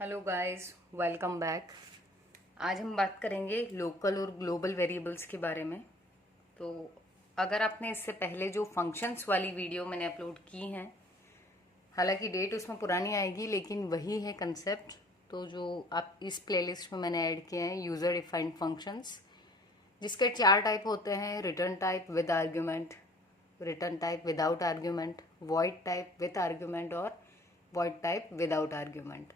Hello guys, welcome back. आज हम बात करेंगे लोकल और ग्लोबल वेरिएबल्स के बारे में। तो अगर आपने इससे पहले जो फंक्शंस वाली वीडियो मैंने अपलोड की हैं, हालांकि डेट उसमें पुरानी आएगी लेकिन वही है कंसेप्ट। तो जो आप इस प्लेलिस्ट में मैंने ऐड किए हैं यूज़र डिफाइंड फंक्शंस, जिसके 4 टाइप होते हैं: return type with argument, return type without argument, void type with argument और वॉइड टाइप विदाउट आर्ग्यूमेंट।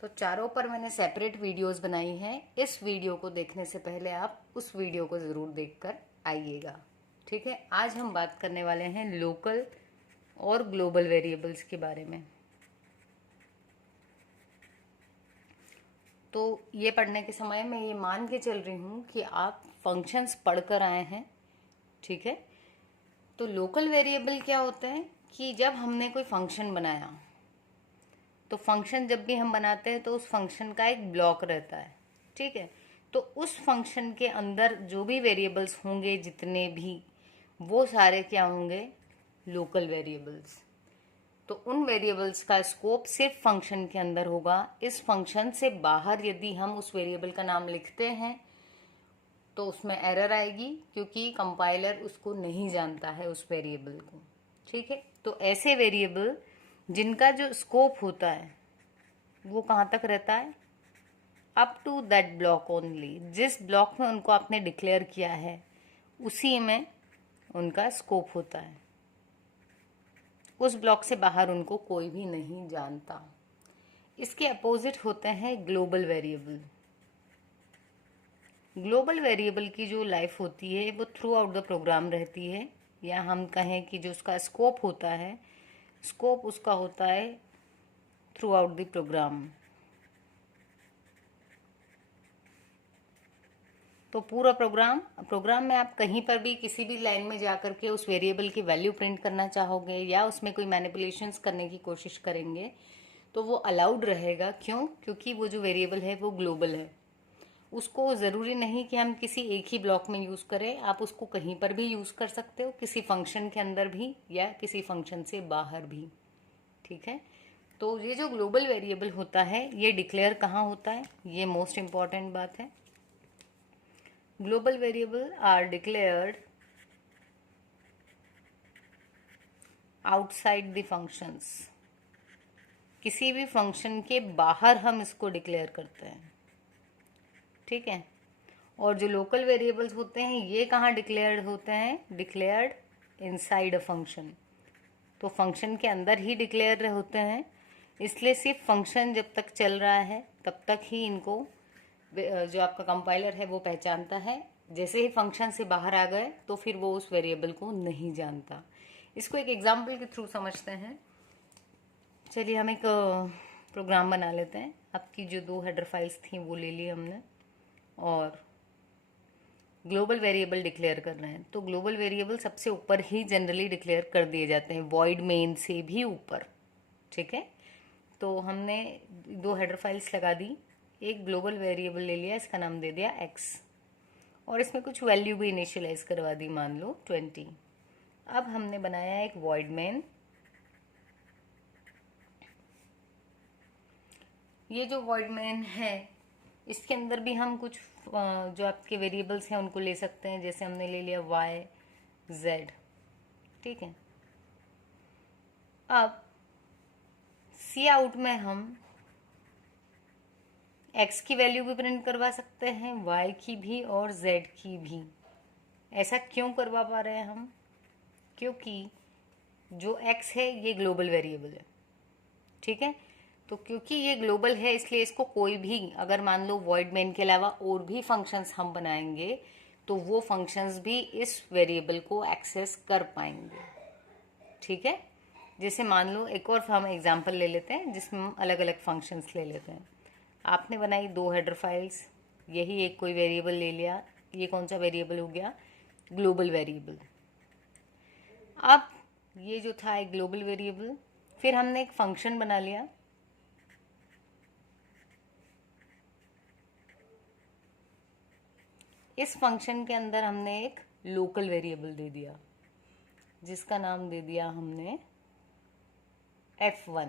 तो चारों पर मैंने सेपरेट वीडियोस बनाई हैं। इस वीडियो को देखने से पहले आप उस वीडियो को ज़रूर देखकर आइएगा, ठीक है। आज हम बात करने वाले हैं लोकल और ग्लोबल वेरिएबल्स के बारे में। तो ये पढ़ने के समय मैं ये मान के चल रही हूँ कि आप फंक्शंस पढ़कर आए हैं, ठीक है। तो लोकल वेरिएबल क्या होता है कि जब हमने कोई फंक्शन बनाया, तो फंक्शन जब भी हम बनाते हैं तो उस फंक्शन का एक ब्लॉक रहता है, ठीक है। तो उस फंक्शन के अंदर जो भी वेरिएबल्स होंगे, जितने भी, वो सारे क्या होंगे? Local variables. तो उन वेरिएबल्स का स्कोप सिर्फ फंक्शन के अंदर होगा। इस फंक्शन से बाहर यदि हम उस वेरिएबल का नाम लिखते हैं तो उसमें एरर आएगी, क्योंकि कंपाइलर उसको नहीं जानता है, उस वेरिएबल को, ठीक है। तो ऐसे वेरिएबल जिनका जो स्कोप होता है वो कहाँ तक रहता है? Up to that block only. जिस ब्लॉक में उनको आपने डिक्लेयर किया है उसी में उनका स्कोप होता है। उस ब्लॉक से बाहर उनको कोई भी नहीं जानता। इसके अपोजिट होते हैं ग्लोबल वेरिएबल। ग्लोबल वेरिएबल की जो लाइफ होती है वो थ्रू आउट द प्रोग्राम रहती है, या हम कहें कि जो उसका स्कोप होता है, स्कोप उसका होता है थ्रू आउट द प्रोग्राम। तो पूरा प्रोग्राम में आप कहीं पर भी किसी भी लाइन में जा करके उस वेरिएबल की वैल्यू प्रिंट करना चाहोगे या उसमें कोई मैनिपुलेशंस करने की कोशिश करेंगे तो वो अलाउड रहेगा। क्यों? क्योंकि वो जो वेरिएबल है वो ग्लोबल है। उसको ज़रूरी नहीं कि हम किसी एक ही ब्लॉक में यूज़ करें, आप उसको कहीं पर भी यूज़ कर सकते हो, किसी फंक्शन के अंदर भी या किसी फंक्शन से बाहर भी, ठीक है। तो ये जो ग्लोबल वेरिएबल होता है ये डिक्लेयर कहाँ होता है, ये मोस्ट इम्पॉर्टेंट बात है। Global variable are declared outside the functions। किसी भी फंक्शन के बाहर हम इसको डिक्लेयर करते हैं, ठीक है। और जो लोकल वेरिएबल्स होते हैं ये कहाँ डिक्लेयर्ड होते हैं? Declared inside a function. तो फंक्शन के अंदर ही डिक्लेयर होते हैं, इसलिए सिर्फ फंक्शन जब तक चल रहा है तब तक ही इनको जो आपका कंपाइलर है वो पहचानता है। जैसे ही फंक्शन से बाहर आ गए तो फिर वो उस वेरिएबल को नहीं जानता। इसको एक एग्जाम्पल के थ्रू समझते हैं। चलिए हम एक प्रोग्राम बना लेते हैं। आपकी जो 2 हेडर फाइल्स थी वो ले ली हमने और ग्लोबल वेरिएबल डिक्लेयर कर रहे हैं। तो ग्लोबल वेरिएबल सबसे ऊपर ही जनरली डिक्लेयर कर दिए जाते हैं, वॉइड मेन से भी ऊपर, ठीक है। तो हमने 2 हेडर फाइल्स लगा दी, एक ग्लोबल वेरिएबल ले लिया, इसका नाम दे दिया x, और इसमें कुछ वैल्यू भी इनिशियलाइज करवा दी, मान लो 20। अब हमने बनाया एक वॉइड मेन। ये जो वॉइड मेन है इसके अंदर भी हम कुछ जो आपके वेरिएबल्स हैं उनको ले सकते हैं। जैसे हमने ले लिया y, z, ठीक है। अब सी आउट में हम x की वैल्यू भी प्रिंट करवा सकते हैं, y की भी और z की भी। ऐसा क्यों करवा पा रहे हैं हम? क्योंकि जो x है ये ग्लोबल वेरिएबल है, ठीक है। तो क्योंकि ये ग्लोबल है इसलिए इसको कोई भी, अगर मान लो वॉइड मेन के अलावा और भी फंक्शंस हम बनाएंगे तो वो फंक्शंस भी इस वेरिएबल को एक्सेस कर पाएंगे, ठीक है। जैसे मान लो एक और हम एग्जांपल ले लेते हैं जिसमें हम अलग अलग फंक्शंस ले लेते हैं। आपने बनाई 2 हेडर फाइल्स, यही एक कोई वेरिएबल ले लिया। ये कौन सा वेरिएबल हो गया? Global variable. अब ये जो था एक ग्लोबल वेरिएबल, फिर हमने एक फंक्शन बना लिया। इस फंक्शन के अंदर हमने एक लोकल वेरिएबल दे दिया जिसका नाम दे दिया हमने f1,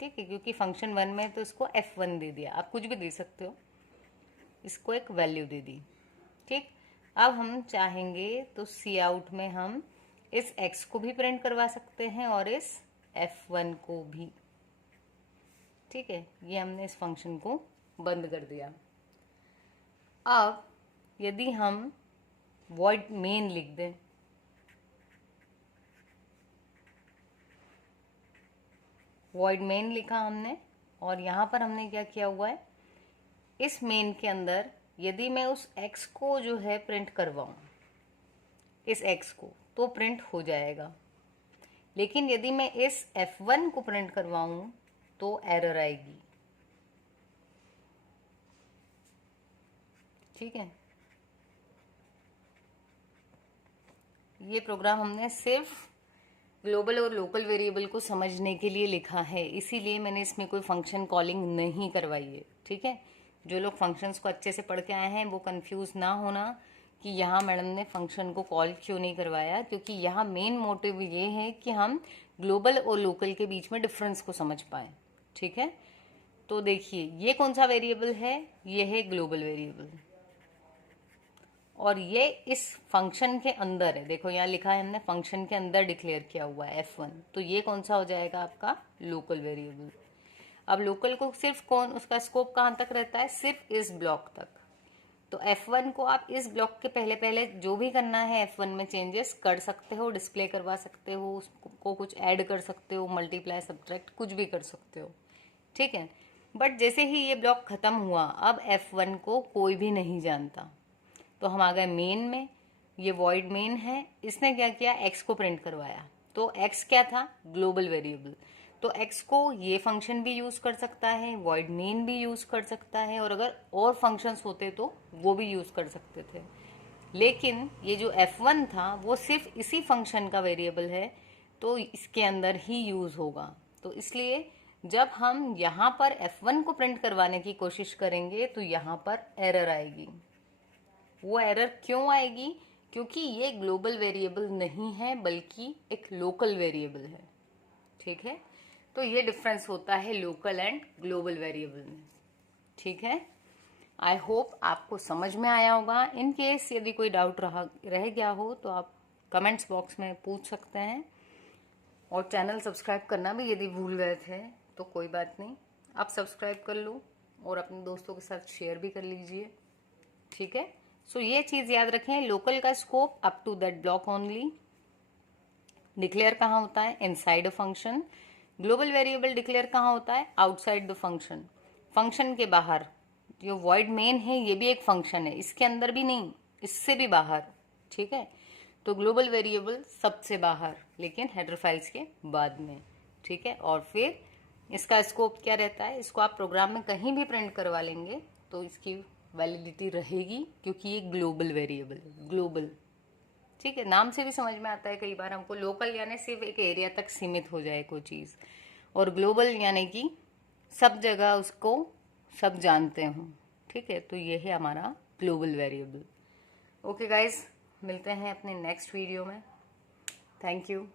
ठीक है, क्योंकि फंक्शन 1 में तो इसको F1 दे दिया, आप कुछ भी दे सकते हो, इसको एक वैल्यू दे दी। ठीक, अब हम चाहेंगे तो सी आउट में हम इस x को भी प्रिंट करवा सकते हैं और इस F1 को भी। ठीक है, ये हमने इस फंक्शन को बंद कर दिया। अब यदि हम वॉइड मेन लिख दें, वॉइड मेन लिखा हमने, और यहाँ पर हमने क्या किया हुआ है, इस मेन के अंदर यदि मैं उस x को जो है प्रिंट करवाऊँ, इस x को, तो प्रिंट हो जाएगा। लेकिन यदि मैं इस F1 को प्रिंट करवाऊँ तो एरर आएगी। ठीक है, ये प्रोग्राम हमने सिर्फ ग्लोबल और लोकल वेरिएबल को समझने के लिए लिखा है, इसीलिए मैंने इसमें कोई फंक्शन कॉलिंग नहीं करवाई है। ठीक है, जो लोग फंक्शंस को अच्छे से पढ़ के आए हैं वो कंफ्यूज ना होना कि यहाँ मैडम ने फंक्शन को कॉल क्यों नहीं करवाया, क्योंकि यहाँ मेन मोटिव ये है कि हम ग्लोबल और लोकल के बीच में डिफरेंस को समझ पाए। ठीक है, तो देखिए ये कौन सा वेरिएबल है, ये है ग्लोबल वेरिएबल, और ये इस फंक्शन के अंदर है। देखो यहाँ लिखा है हमने फंक्शन के अंदर डिक्लेयर किया हुआ है F1, तो ये कौन सा हो जाएगा आपका लोकल वेरिएबल। अब लोकल को सिर्फ कौन, उसका स्कोप कहाँ तक रहता है, सिर्फ इस ब्लॉक तक। तो F1 को आप इस ब्लॉक के पहले पहले जो भी करना है F1 में चेंजेस कर सकते हो, डिस्प्ले करवा सकते हो, उसको कुछ ऐड कर सकते हो, मल्टीप्लाई सब्ट्रैक्ट कुछ भी कर सकते हो। ठीक है, बट जैसे ही ये ब्लॉक खत्म हुआ, अब F1 को कोई भी नहीं जानता, तो हम आ गए मेन में। ये वॉइड मेन है, इसने क्या किया, x को प्रिंट करवाया। तो x क्या था, ग्लोबल वेरिएबल, तो x को ये फंक्शन भी यूज कर सकता है, वॉइड मेन भी यूज कर सकता है, और अगर और फंक्शंस होते तो वो भी यूज कर सकते थे। लेकिन ये जो F1 था वो सिर्फ इसी फंक्शन का वेरिएबल है, तो इसके अंदर ही यूज होगा। तो इसलिए जब हम यहाँ पर F1 को प्रिंट करवाने की कोशिश करेंगे तो यहाँ पर एरर आएगी। वो एरर क्यों आएगी, क्योंकि ये ग्लोबल वेरिएबल नहीं है बल्कि एक लोकल वेरिएबल है। ठीक है, तो ये डिफरेंस होता है लोकल एंड ग्लोबल वेरिएबल में। ठीक है, आई होप आपको समझ में आया होगा। इन केस यदि कोई डाउट रह गया हो तो आप कमेंट्स बॉक्स में पूछ सकते हैं, और चैनल सब्सक्राइब करना भी यदि भूल गए थे तो कोई बात नहीं, आप सब्सक्राइब कर लो और अपने दोस्तों के साथ शेयर भी कर लीजिए। ठीक है, सो ये चीज याद रखें, लोकल का scope up to that block only. Declare कहाँ होता है, inside a function. Global variable declare कहाँ होता है, आउटसाइड द फंक्शन, फंक्शन के बाहर। जो वॉइड मेन है ये भी एक फंक्शन है, इसके अंदर भी नहीं, इससे भी बाहर। ठीक है, तो ग्लोबल वेरिएबल सबसे बाहर, लेकिन हेडर फाइल्स के बाद में। ठीक है, और फिर इसका स्कोप क्या रहता है, इसको आप प्रोग्राम में कहीं भी प्रिंट करवा लेंगे तो इसकी वैलिडिटी रहेगी, क्योंकि ये ग्लोबल वेरिएबल है, ग्लोबल। ठीक है, नाम से भी समझ में आता है कई बार हमको, लोकल यानी सिर्फ एक एरिया तक सीमित हो जाए कोई चीज़, और ग्लोबल यानी कि सब जगह उसको सब जानते हों। ठीक है, तो ये है हमारा ग्लोबल वेरिएबल। ओके गाइज, मिलते हैं अपने नेक्स्ट वीडियो में। Thank you.